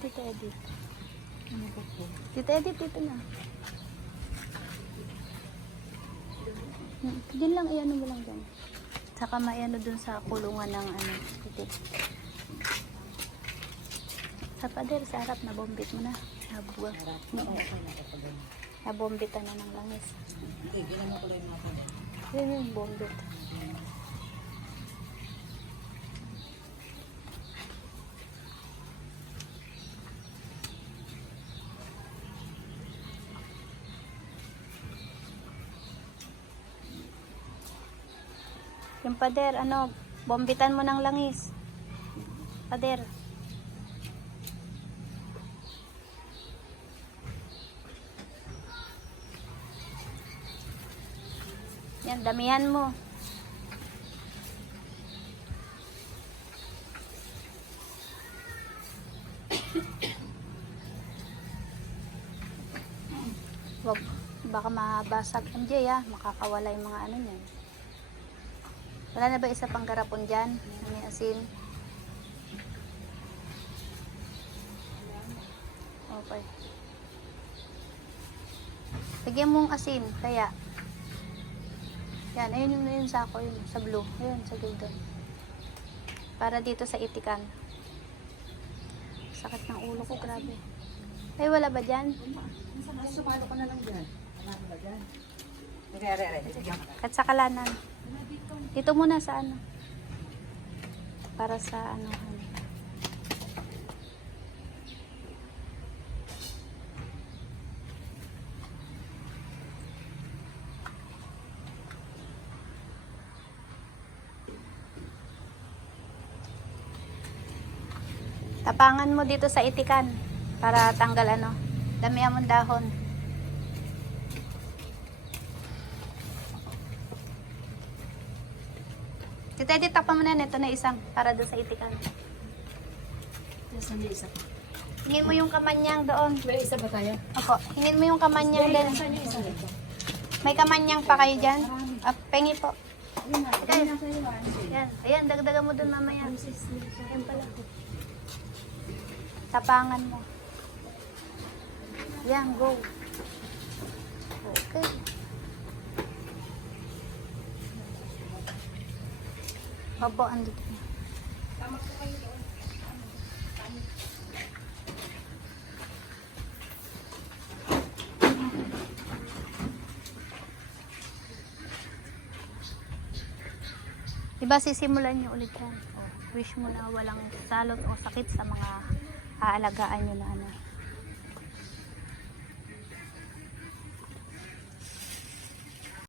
Tita Edith. Ano ko po? Tita Edith, dito na. Diyan lang, iano mo lang dyan. Saka maiano dun sa kulungan ng ano, itik. Sa pader, sa harap, nabombit mo na. Nabuwag. Oo, okay na kapag ano. Nabombitan na ng langis. Hindi, ginano ko lang yung mga pala. Yun yung bombit. Yung pader, ano, bombitan mo ng langis. Pader. Yan, damihan mo. Wag, baka mabasag MJ makakawala yung mga ano niyan. Wala na ba isa pang garapon dyan? May asin? Okay. Lagyan mong asin, kaya. Yan, ayun yung sako yun, sa blue. Ayun, sa gildo. Para dito sa itikan. Sakit ng ulo ko, grabe. Ay, wala ba dyan? Sumalo ko na lang dyan. Ano ba dyan? Re. At sa kalanan. Dito muna sa ano. Para sa ano. Tapangan mo dito sa itikan para tanggal ano. Damihan mong dahon. Tita Edith, takpan mo na yan. Ito na isang para doon sa itikan. Nasaan yung isa pa? Hingin mo yung kamanyang doon. May isa ba tayo? Opo, hingin mo yung kamanyang din. Nasaan yung isa rito? May kamanyang pa kayo dyan? Pengi po. Ayun na, ayun na sa'yo. Yan. Ayan, dagdagan mo doon mamaya. Ayan pala. Tapangan mo. Yan, go. Okay. Opo, andito na. Diba sisimulan niyo ulit yan? Wish mo na walang salot o sakit sa mga aalagaan niyo na ano.